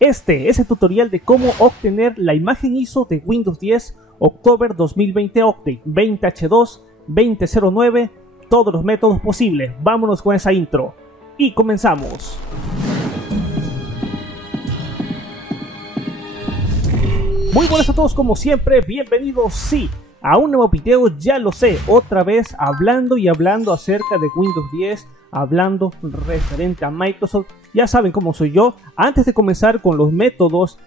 Este es el tutorial de cómo obtener la imagen ISO de Windows 10 October 2020 Update 20H2, 2009, todos los métodos posibles. Vámonos con esa intro y comenzamos. Muy buenas a todos, como siempre, bienvenidos a un nuevo video, ya lo sé, otra vez hablando acerca de Windows 10, hablando referente a Microsoft. Ya saben cómo soy yo. Antes de comenzar con los métodos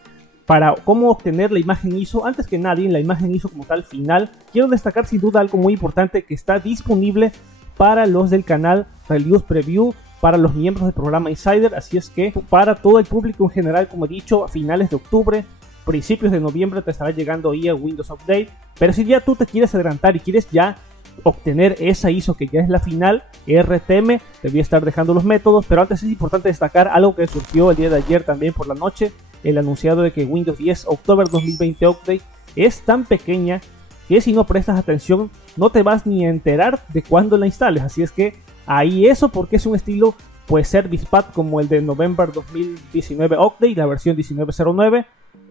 para cómo obtener la imagen ISO, antes que nadie, la imagen ISO como tal final, quiero destacar sin duda algo muy importante que está disponible para los del canal Release Preview, para los miembros del programa Insider, así es que para todo el público en general, como he dicho, a finales de octubre, principios de noviembre te estará llegando ahí el Windows Update. Pero si ya tú te quieres adelantar y quieres ya obtener esa ISO que ya es la final, RTM, te voy a estar dejando los métodos. Pero antes es importante destacar algo que surgió el día de ayer también por la noche, el anunciado de que Windows 10 October 2020 Update es tan pequeña que si no prestas atención no te vas ni a enterar de cuándo la instales. Así es que ahí eso, porque es un estilo pues Service Pack como el de November 2019 Update, la versión 1909.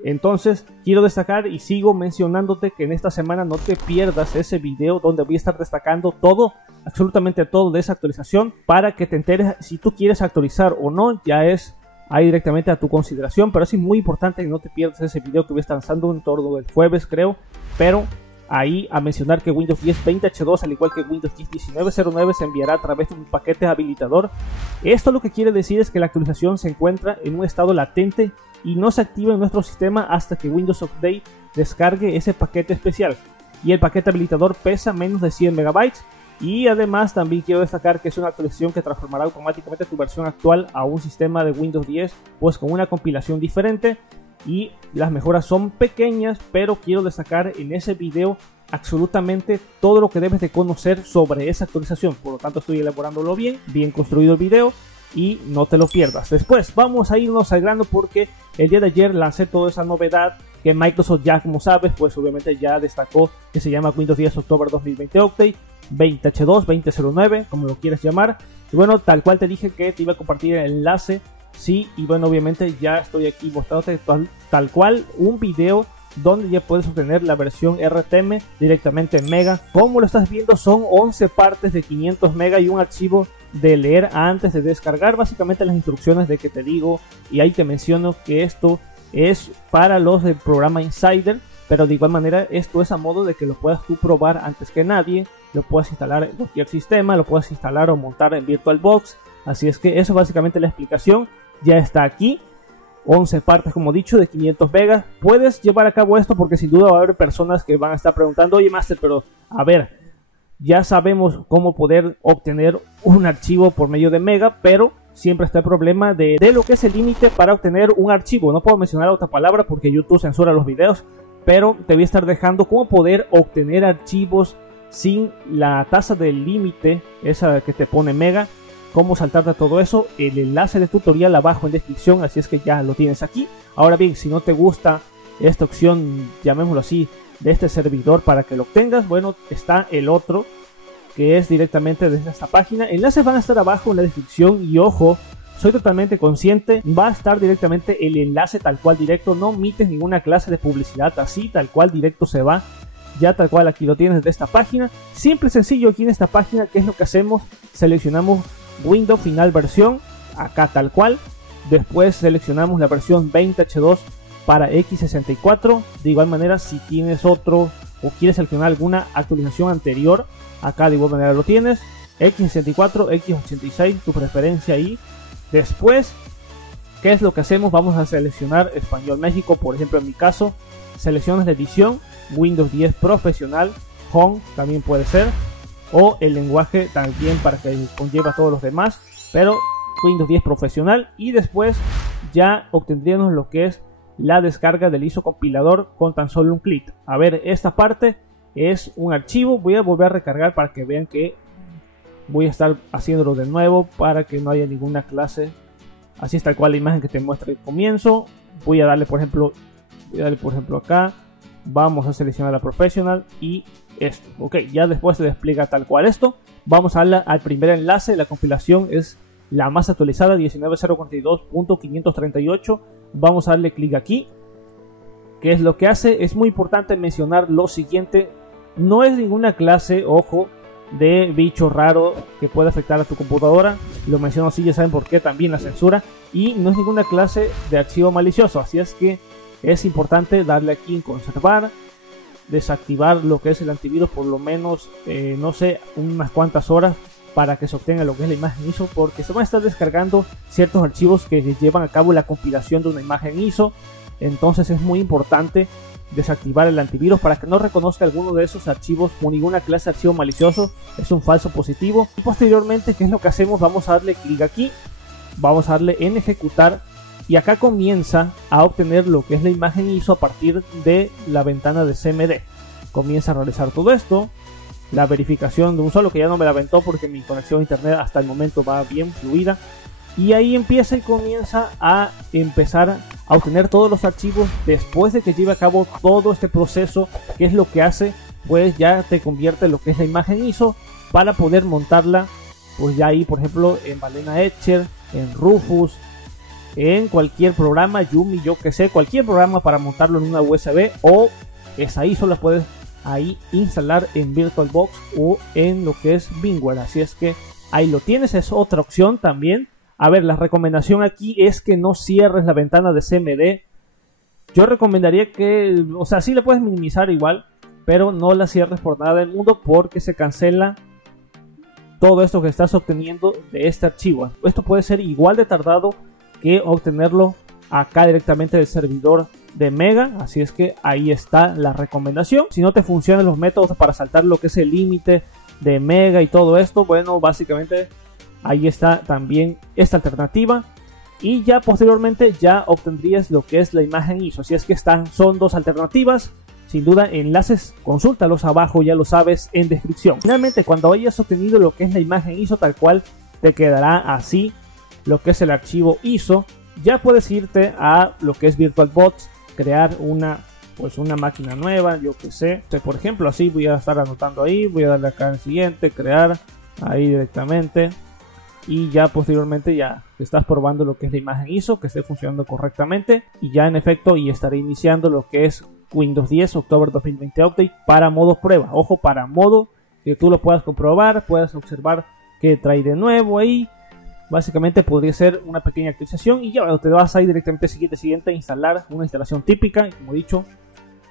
Entonces quiero destacar y sigo mencionándote que en esta semana no te pierdas ese video donde voy a estar destacando todo, absolutamente todo de esa actualización, para que te enteres si tú quieres actualizar o no. Ya es ahí directamente a tu consideración, pero es muy importante que no te pierdas ese video que voy a estar lanzando en torno del jueves, creo. Pero ahí a mencionar que Windows 10 20H2, al igual que Windows 10 1909, se enviará a través de un paquete habilitador. Esto lo que quiere decir es que la actualización se encuentra en un estado latente y no se activa en nuestro sistema hasta que Windows Update descargue ese paquete especial. Y el paquete habilitador pesa menos de 100 MB. Y además también quiero destacar que es una actualización que transformará automáticamente tu versión actual a un sistema de Windows 10 pues con una compilación diferente. Y las mejoras son pequeñas, pero quiero destacar en ese video absolutamente todo lo que debes de conocer sobre esa actualización. Por lo tanto estoy elaborándolo bien construido el video y no te lo pierdas. Después vamos a irnos al grano, porque el día de ayer lancé toda esa novedad que Microsoft, ya como sabes, pues obviamente ya destacó, que se llama Windows 10 October 2020 Update 20H2, 2009, como lo quieras llamar. Y bueno, tal cual te dije que te iba a compartir el enlace. Sí, y bueno, obviamente ya estoy aquí mostrándote tal cual un video donde ya puedes obtener la versión RTM directamente en Mega. Como lo estás viendo, son 11 partes de 500 Mega y un archivo de leer antes de descargar. Básicamente las instrucciones de que te digo, y ahí te menciono que esto es para los del programa Insider, pero de igual manera esto es a modo de que lo puedas tú probar antes que nadie, lo puedas instalar en cualquier sistema, lo puedas instalar o montar en VirtualBox. Así es que eso básicamente la explicación ya está aquí. 11 partes, como dicho, de 500 megas. Puedes llevar a cabo esto porque sin duda va a haber personas que van a estar preguntando: oye, Master, pero a ver, ya sabemos cómo poder obtener un archivo por medio de Mega, pero siempre está el problema de lo que es el límite para obtener un archivo. No puedo mencionar otra palabra porque YouTube censura los videos, pero te voy a estar dejando cómo poder obtener archivos sin la tasa del límite, esa que te pone Mega. Cómo saltarte todo eso, el enlace de tutorial abajo en descripción, así es que ya lo tienes aquí. Ahora bien, si no te gusta esta opción, llamémoslo así, de este servidor para que lo obtengas, bueno, está el otro, que es directamente desde esta página. Enlaces van a estar abajo en la descripción y ojo, soy totalmente consciente, va a estar directamente el enlace tal cual directo, no omites ninguna clase de publicidad, así tal cual directo se va. Ya tal cual aquí lo tienes desde esta página, simple y sencillo. Aquí en esta página, ¿qué es lo que hacemos? Seleccionamos Windows final versión, acá tal cual. Después seleccionamos la versión 20H2 para X64. De igual manera, si tienes otro o quieres seleccionar alguna actualización anterior, acá de igual manera lo tienes. X64, X86, tu preferencia ahí. Después, ¿qué es lo que hacemos? Vamos a seleccionar Español México, por ejemplo en mi caso. Selecciones de edición, Windows 10 Profesional, Home también puede ser, o el lenguaje también para que conlleva a todos los demás, pero Windows 10 Profesional. Y después ya obtendríamos lo que es la descarga del ISO compilador con tan solo un clic. A ver, esta parte es un archivo, voy a volver a recargar para que vean que voy a estar haciéndolo de nuevo para que no haya ninguna clase. Así es tal cual la imagen que te muestra el comienzo. Voy a darle por ejemplo acá, vamos a seleccionar la Professional y esto, ok, ya después se despliega tal cual esto. Vamos al primer enlace. La compilación es la más actualizada 19.042.538. Vamos a darle clic aquí. ¿Qué es lo que hace? Es muy importante mencionar lo siguiente: no es ninguna clase, ojo, de bicho raro que puede afectar a tu computadora. Lo menciono así, ya saben por qué, también la censura. Y no es ninguna clase de archivo malicioso, así es que es importante darle aquí en conservar, desactivar lo que es el antivirus por lo menos, no sé, unas cuantas horas para que se obtenga lo que es la imagen ISO, porque se van a estar descargando ciertos archivos que llevan a cabo la compilación de una imagen ISO. Entonces es muy importante desactivar el antivirus para que no reconozca alguno de esos archivos como ninguna clase de archivo malicioso. Es un falso positivo. Y posteriormente, ¿qué es lo que hacemos? Vamos a darle clic aquí, vamos a darle en ejecutar, y acá comienza a obtener lo que es la imagen ISO a partir de la ventana de CMD. Comienza a realizar todo esto, la verificación de un solo, que ya no me la aventó porque mi conexión a internet hasta el momento va bien fluida. Y ahí empieza y comienza a empezar a obtener todos los archivos después de que lleve a cabo todo este proceso. ¿Qué es lo que hace? Pues ya te convierte en lo que es la imagen ISO para poder montarla, pues ya ahí, por ejemplo, en Balena Etcher, en Rufus, en cualquier programa, Yumi, yo que sé, cualquier programa para montarlo en una USB, o esa ISO la puedes ahí instalar en VirtualBox o en lo que es VMware. Así es que ahí lo tienes, es otra opción también. A ver, la recomendación aquí es que no cierres la ventana de CMD. Yo recomendaría que, o sea, sí la puedes minimizar igual, pero no la cierres por nada del mundo, porque se cancela todo esto que estás obteniendo de este archivo. Esto puede ser igual de tardado que obtenerlo acá directamente del servidor de Mega, así es que ahí está la recomendación. Si no te funcionan los métodos para saltar lo que es el límite de Mega y todo esto, bueno, básicamente ahí está también esta alternativa, y ya posteriormente ya obtendrías lo que es la imagen ISO. Así es que son dos alternativas. Sin duda, enlaces, consúltalos abajo, ya lo sabes, en descripción. Finalmente, cuando hayas obtenido lo que es la imagen ISO tal cual, te quedará así lo que es el archivo ISO. Ya puedes irte a lo que es VirtualBox, crear una máquina nueva, yo que sé. Por ejemplo, así voy a estar anotando ahí, voy a darle acá en siguiente, crear, ahí directamente. Y ya posteriormente ya estás probando lo que es la imagen ISO, que esté funcionando correctamente. Y ya en efecto, y estaré iniciando lo que es Windows 10 October 2020 Update para modo prueba. Ojo, para modo que tú lo puedas comprobar, puedas observar qué trae de nuevo ahí. Básicamente podría ser una pequeña actualización y ya te vas a ir directamente siguiente a instalar una instalación típica. Y como he dicho,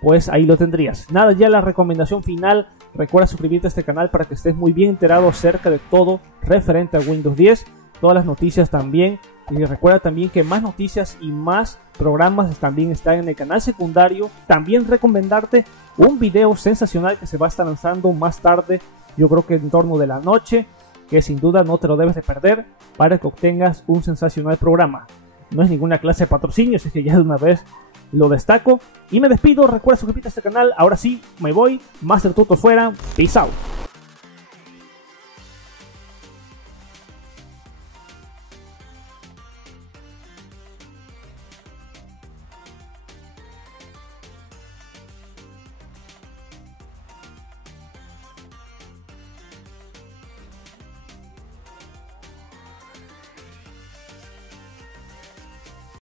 pues ahí lo tendrías. Nada, ya la recomendación final. Recuerda suscribirte a este canal para que estés muy bien enterado acerca de todo referente a Windows 10. Todas las noticias también. Y recuerda también que más noticias y más programas también están en el canal secundario. También recomendarte un video sensacional que se va a estar lanzando más tarde. Yo creo que en torno de la noche, que sin duda no te lo debes de perder para que obtengas un sensacional programa. No es ninguna clase de patrocinio, así que ya de una vez lo destaco. Y me despido, recuerda suscribirte a este canal. Ahora sí, me voy. Master Tuto fuera. Peace out.